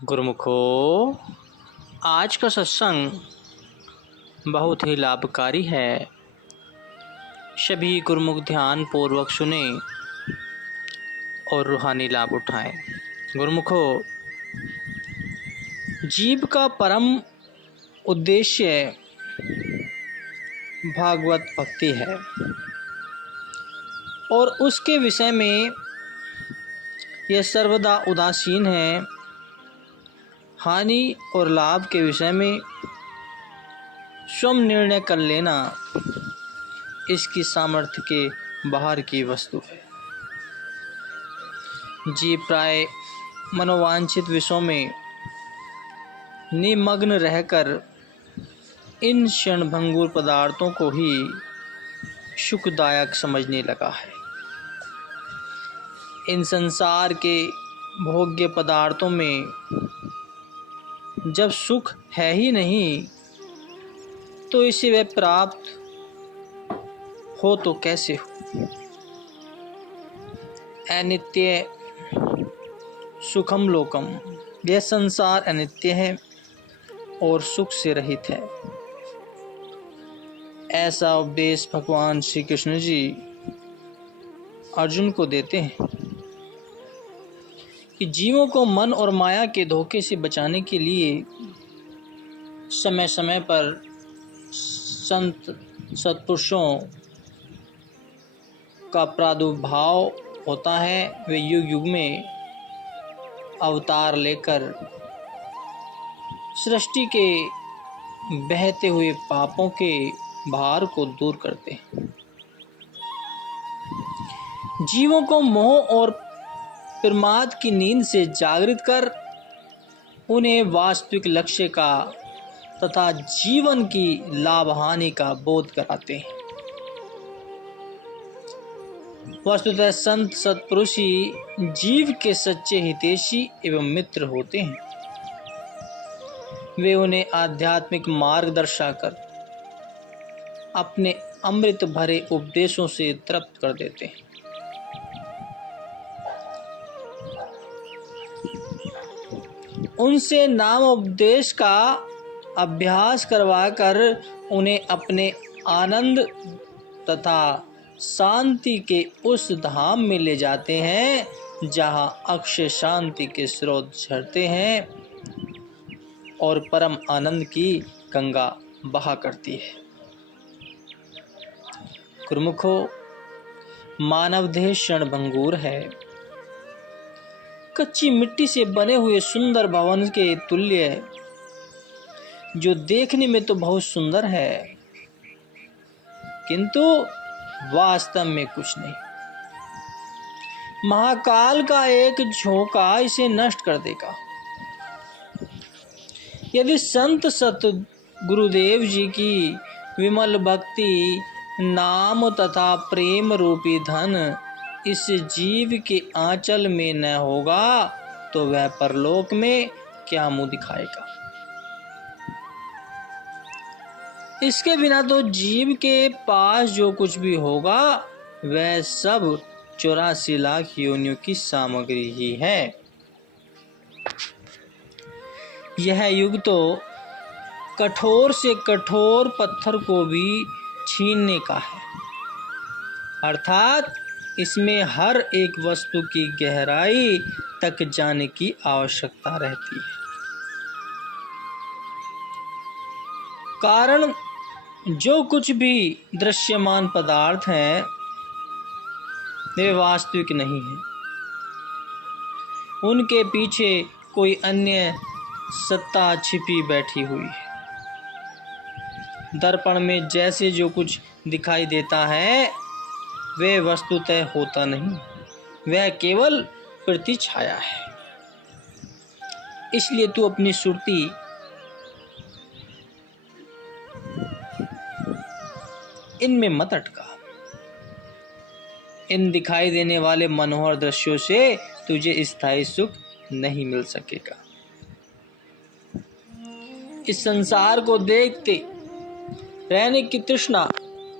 गुरुमुखो, आज का सत्संग बहुत ही लाभकारी है। सभी गुरुमुख ध्यान पूर्वक सुने और रूहानी लाभ उठाएं। गुरुमुखो, जीव का परम उद्देश्य भागवत भक्ति है और उसके विषय में यह सर्वदा उदासीन है। हानि और लाभ के विषय में स्वयं निर्णय कर लेना इसकी सामर्थ्य के बाहर की वस्तु है। जीव प्राय मनोवांछित विषयों में निमग्न रहकर इन क्षणभंगुर पदार्थों को ही सुखदायक समझने लगा है। इन संसार के भोग्य पदार्थों में जब सुख है ही नहीं तो इसे वह प्राप्त हो तो कैसे हो। अनित्य सुखम लोकम, यह संसार अनित्य है और सुख से रहित है। ऐसा उपदेश भगवान श्री कृष्ण जी अर्जुन को देते हैं कि जीवों को मन और माया के धोखे से बचाने के लिए समय समय पर संत सत्पुरुषों का प्रादुर्भाव होता है। वे युग युग में अवतार लेकर सृष्टि के बहते हुए पापों के भार को दूर करते हैं। जीवों को मोह और प्रमाद की नींद से जागृत कर उन्हें वास्तविक लक्ष्य का तथा जीवन की लाभ हानि का बोध कराते हैं। वस्तुतः संत सत्पुरुष ही जीव के सच्चे हितैषी एवं मित्र होते हैं। वे उन्हें आध्यात्मिक मार्ग दर्शाकर अपने अमृत भरे उपदेशों से तृप्त कर देते हैं। उनसे नाम उपदेश का अभ्यास करवाकर उन्हें अपने आनंद तथा शांति के उस धाम में ले जाते हैं जहां अक्षय शांति के स्रोत झरते हैं और परम आनंद की गंगा बहा करती है। गुरुमुखो, मानव देह क्षणभंगुर है। कच्ची मिट्टी से बने हुए सुंदर भवन के तुल्य, जो देखने में तो बहुत सुंदर है किंतु वास्तव में कुछ नहीं। महाकाल का एक झोंका इसे नष्ट कर देगा। यदि संत सत गुरुदेव जी की विमल भक्ति, नाम तथा प्रेम रूपी धन इस जीव के आंचल में न होगा तो वह परलोक में क्या मुंह दिखाएगा। इसके बिना तो जीव के पास जो कुछ भी होगा वह सब 84 लाख योनियों की सामग्री ही है। यह युग तो कठोर से कठोर पत्थर को भी छीनने का है, अर्थात इसमें हर एक वस्तु की गहराई तक जाने की आवश्यकता रहती है। कारण जो कुछ भी दृश्यमान पदार्थ हैं वे वास्तविक नहीं हैं। उनके पीछे कोई अन्य सत्ता छिपी बैठी हुई है। दर्पण में जैसे जो कुछ दिखाई देता है वे वस्तुतः होता नहीं, वह केवल प्रतिछाया है। इसलिए तू अपनी सुरती इनमें मत अटका। इन दिखाई देने वाले मनोहर दृश्यों से तुझे स्थायी सुख नहीं मिल सकेगा। इस संसार को देखते रहने की तृष्णा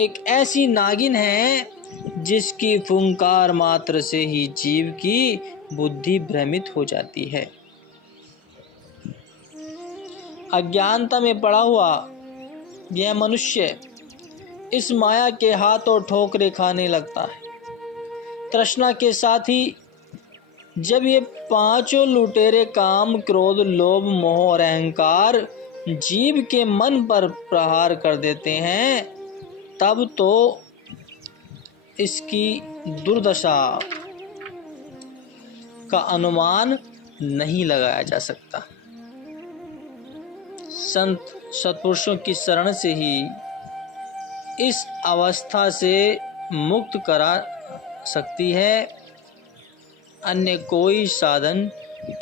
एक ऐसी नागिन है जिसकी फुंकार मात्र से ही जीव की बुद्धि भ्रमित हो जाती है। अज्ञानता में पड़ा हुआ यह मनुष्य इस माया के हाथों ठोकरे खाने लगता है। तृष्णा के साथ ही जब ये पांचों लुटेरे काम, क्रोध, लोभ, मोह और अहंकार जीव के मन पर प्रहार कर देते हैं, तब तो इसकी दुर्दशा का अनुमान नहीं लगाया जा सकता। संत सत्पुरुषों की शरण से ही इस अवस्था से मुक्त करा सकती है, अन्य कोई साधन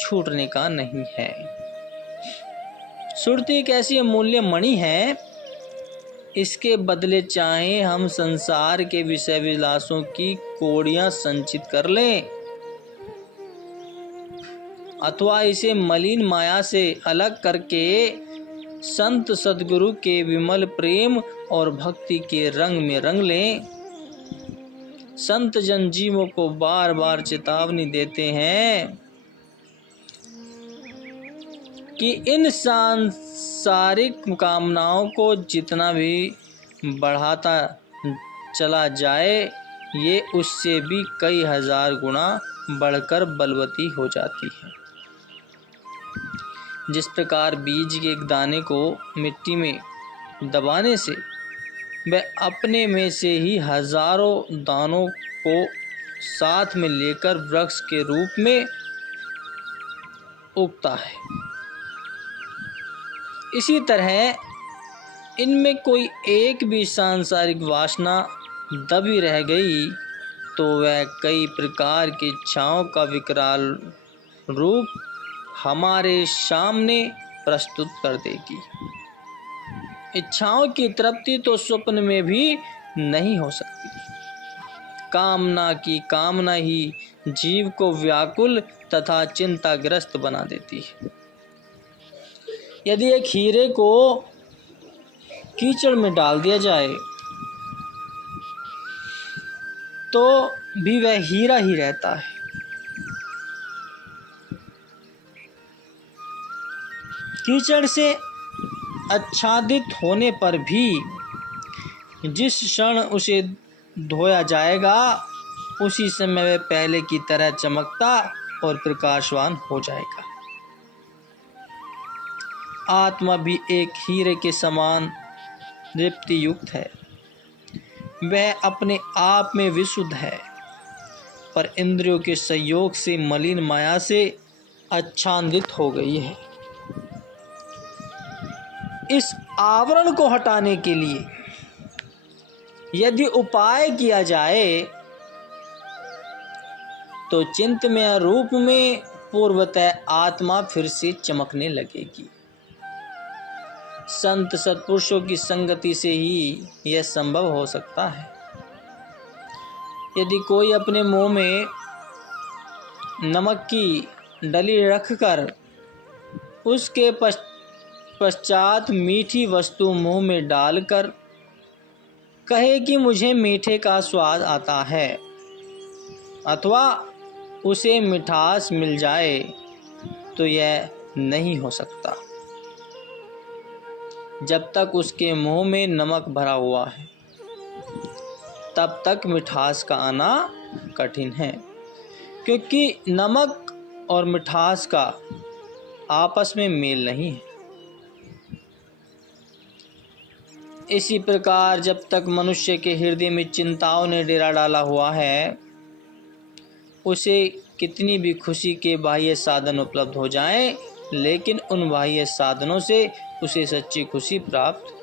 छूटने का नहीं है। सुरती एक ऐसी अमूल्य मणि है, इसके बदले चाहे हम संसार के विषय विलासों की कौड़ियां संचित कर लें अथवा इसे मलिन माया से अलग करके संत सद्गुरु के विमल प्रेम और भक्ति के रंग में रंग लें। संत जन जीवों को बार बार चेतावनी देते हैं कि इन सांसारिक कामनाओं को जितना भी बढ़ाता चला जाए, ये उससे भी कई हजार गुना बढ़कर बलवती हो जाती है। जिस प्रकार बीज के एक दाने को मिट्टी में दबाने से वह अपने में से ही हजारों दानों को साथ में लेकर वृक्ष के रूप में उगता है, इसी तरह इनमें कोई एक भी सांसारिक वासना दबी रह गई तो वह कई प्रकार की इच्छाओं का विकराल रूप हमारे सामने प्रस्तुत कर देगी। इच्छाओं की तृप्ति तो स्वप्न में भी नहीं हो सकती। कामना की कामना ही जीव को व्याकुल तथा चिंताग्रस्त बना देती है। यदि एक हीरे को कीचड़ में डाल दिया जाए तो भी वह हीरा ही रहता है। कीचड़ से आच्छादित होने पर भी जिस क्षण उसे धोया जाएगा उसी समय वह पहले की तरह चमकता और प्रकाशवान हो जाएगा। आत्मा भी एक हीरे के समान दीप्ति युक्त है। वह अपने आप में विशुद्ध है, पर इंद्रियों के संयोग से मलिन माया से आच्छादित हो गई है। इस आवरण को हटाने के लिए यदि उपाय किया जाए तो चिंतमय रूप में पूर्वतः आत्मा फिर से चमकने लगेगी। संत सत्पुरुषों की संगति से ही यह संभव हो सकता है। यदि कोई अपने मुंह में नमक की डली रखकर उसके पश्चात मीठी वस्तु मुंह में डालकर कहे कि मुझे मीठे का स्वाद आता है अथवा उसे मिठास मिल जाए, तो यह नहीं हो सकता जब तक उसके मुंह में नमक भरा हुआ है। तब तक मिठास का आना कठिन है, क्योंकि नमक और मिठास का आपस में मेल नहीं है। इसी प्रकार जब तक मनुष्य के हृदय में चिंताओं ने डेरा डाला हुआ है, उसे कितनी भी खुशी के बाह्य साधन उपलब्ध हो जाएं, लेकिन उन बाह्य साधनों से उसे सच्ची खुशी प्राप्त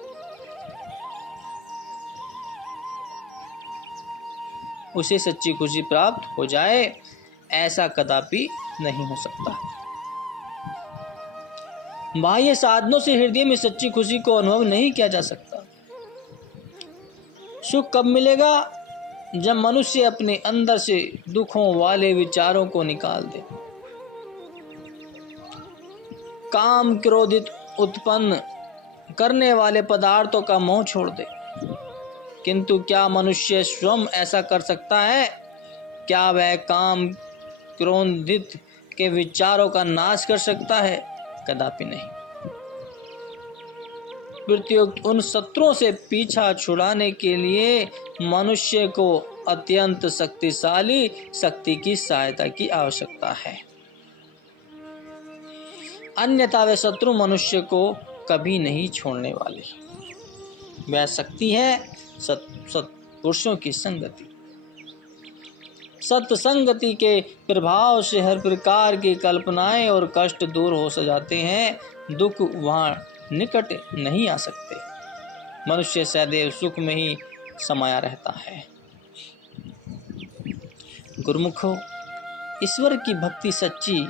हो जाए, ऐसा कदापि नहीं हो सकता। बाह्य साधनों से हृदय में सच्ची खुशी को अनुभव नहीं किया जा सकता। सुख कब मिलेगा? जब मनुष्य अपने अंदर से दुखों वाले विचारों को निकाल दे, काम क्रोधित उत्पन्न करने वाले पदार्थों का मोह छोड़ दे। किंतु क्या मनुष्य स्वयं ऐसा कर सकता है? क्या वह काम क्रोधित के विचारों का नाश कर सकता है? कदापि नहीं। प्रत्युक्त उन शत्रुओं से पीछा छुड़ाने के लिए मनुष्य को अत्यंत शक्तिशाली शक्ति की सहायता की आवश्यकता है, अन्यथा वे शत्रु मनुष्य को कभी नहीं छोड़ने वाले। वह शक्ति है सत्पुरुषों की संगति। सत्संगति के प्रभाव से हर प्रकार की कल्पनाएं और कष्ट दूर हो जाते हैं। दुख वहां निकट नहीं आ सकते। मनुष्य सदैव सुख में ही समाया रहता है। गुरुमुखो, ईश्वर की भक्ति सच्ची,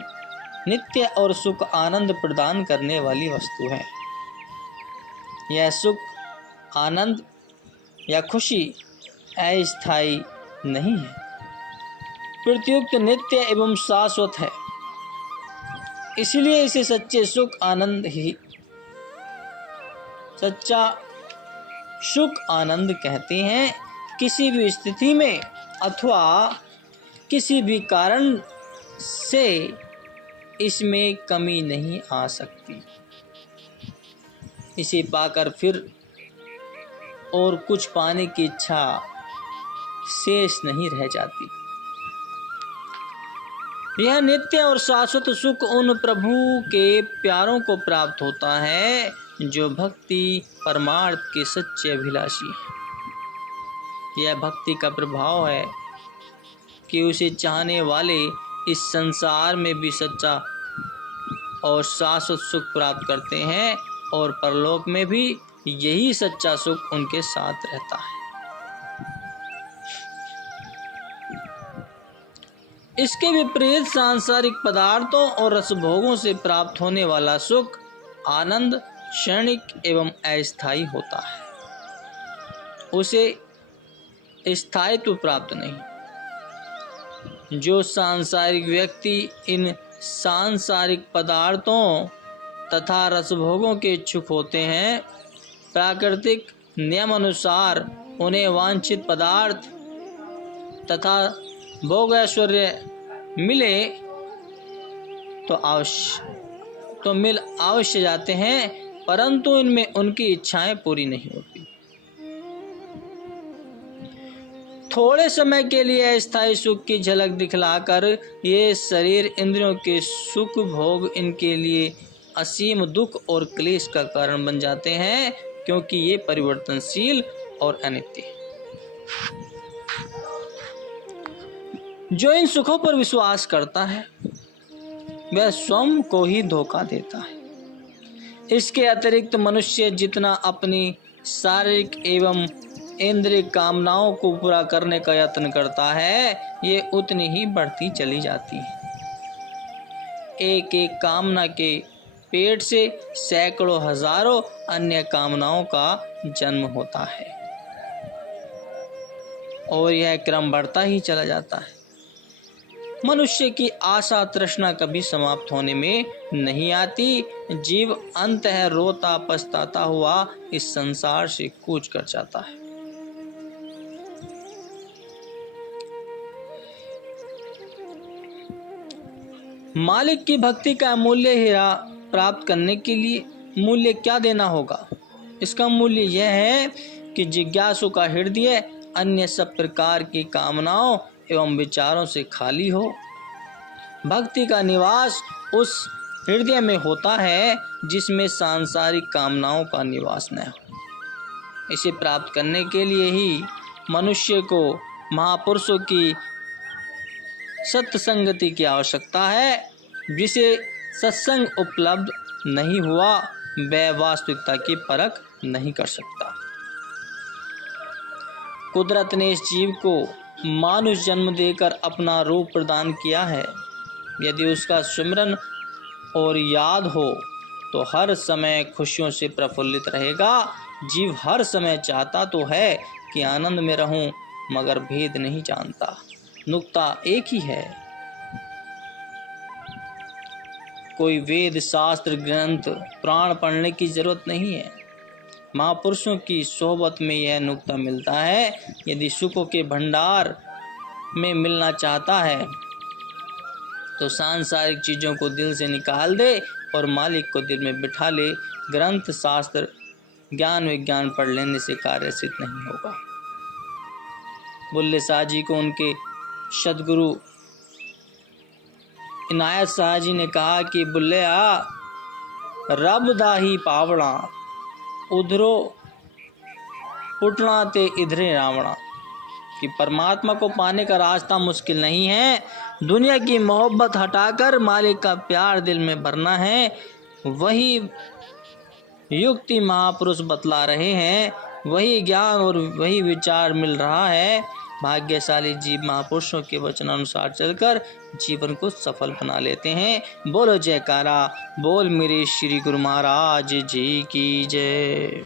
नित्य और सुख आनंद प्रदान करने वाली वस्तु है। यह सुख, आनंद या खुशी अस्थायी नहीं है, प्रत्युक्त नित्य एवं शाश्वत है। इसलिए इसे सच्चे सुख आनंद ही सच्चा सुख आनंद कहते हैं। किसी भी स्थिति में अथवा किसी भी कारण से इसमें कमी नहीं आ सकती। इसे पाकर फिर और कुछ पाने की इच्छा शेष नहीं रह जाती। यह नित्य और शाश्वत सुख उन प्रभु के प्यारों को प्राप्त होता है जो भक्ति परमार्थ के सच्चे अभिलाषी हैं। यह भक्ति का प्रभाव है कि उसे चाहने वाले इस संसार में भी सच्चा और शाश्वत सुख प्राप्त करते हैं और परलोक में भी यही सच्चा सुख उनके साथ रहता है। इसके विपरीत सांसारिक पदार्थों और रसभोगों से प्राप्त होने वाला सुख आनंद क्षणिक एवं अस्थायी होता है। उसे स्थायित्व प्राप्त नहीं। जो सांसारिक व्यक्ति इन सांसारिक पदार्थों तथा रसभोगों के इच्छुक होते हैं, प्राकृतिक नियम अनुसार उन्हें वांछित पदार्थ तथा भोग ऐश्वर्य मिले तो मिल अवश्य जाते हैं, परंतु इनमें उनकी इच्छाएं पूरी नहीं होती। थोड़े समय के लिए अस्थायी सुख की झलक दिखलाकर ये शरीर इंद्रियों के सुख भोग इनके लिए असीम दुख और क्लेश का कारण बन जाते हैं, क्योंकि ये परिवर्तनशील और अनित्य है। जो इन सुखों पर विश्वास करता है वह स्वयं को ही धोखा देता है। इसके अतिरिक्त मनुष्य जितना अपनी शारीरिक एवं इंद्रिय कामनाओं को पूरा करने का यत्न करता है, ये उतनी ही बढ़ती चली जाती है। एक एक कामना के पेट से सैकड़ों हजारों अन्य कामनाओं का जन्म होता है और यह क्रम बढ़ता ही चला जाता है। मनुष्य की आशा तृष्णा कभी समाप्त होने में नहीं आती। जीव अंततः रोता पछताता हुआ इस संसार से कूच कर जाता है। मालिक की भक्ति का मूल्य हीरा प्राप्त करने के लिए मूल्य क्या देना होगा? इसका मूल्य यह है कि जिज्ञासु का हृदय अन्य सब प्रकार की कामनाओं एवं विचारों से खाली हो। भक्ति का निवास उस हृदय में होता है जिसमें सांसारिक कामनाओं का निवास न हो। इसे प्राप्त करने के लिए ही मनुष्य को महापुरुषों की सत्संगति की आवश्यकता है। जिसे सत्संग उपलब्ध नहीं हुआ वह वास्तविकता की परख नहीं कर सकता। कुदरत ने इस जीव को मानुष जन्म देकर अपना रूप प्रदान किया है। यदि उसका स्मरण और याद हो तो हर समय खुशियों से प्रफुल्लित रहेगा। जीव हर समय चाहता तो है कि आनंद में रहूं, मगर भेद नहीं जानता। नुक्ता एक ही है। कोई वेद शास्त्र ग्रंथ पुराण पढ़ने की जरूरत नहीं है। महापुरुषों की सोहबत में यह नुक्ता मिलता है। यदि सुखों के भंडार में मिलना चाहता है तो सांसारिक चीजों को दिल से निकाल दे और मालिक को दिल में बिठा ले। ग्रंथ शास्त्र ज्ञान विज्ञान पढ़ लेने से कार्य सिद्ध नहीं होगा। बुल्ले शाह जी को उनके सदगुरु इनायत शाह जी ने कहा कि बुल्ले रब दा ही पावड़ा उधरो पुटना ते इधरे रावणा, कि परमात्मा को पाने का रास्ता मुश्किल नहीं है, दुनिया की मोहब्बत हटाकर मालिक का प्यार दिल में भरना है। वही युक्ति महापुरुष बतला रहे हैं, वही ज्ञान और वही विचार मिल रहा है। भाग्यशाली जीव महापुरुषों के वचन अनुसार चलकर जीवन को सफल बना लेते हैं। बोलो जयकारा, बोल मेरे श्री गुरु महाराज जी की जय।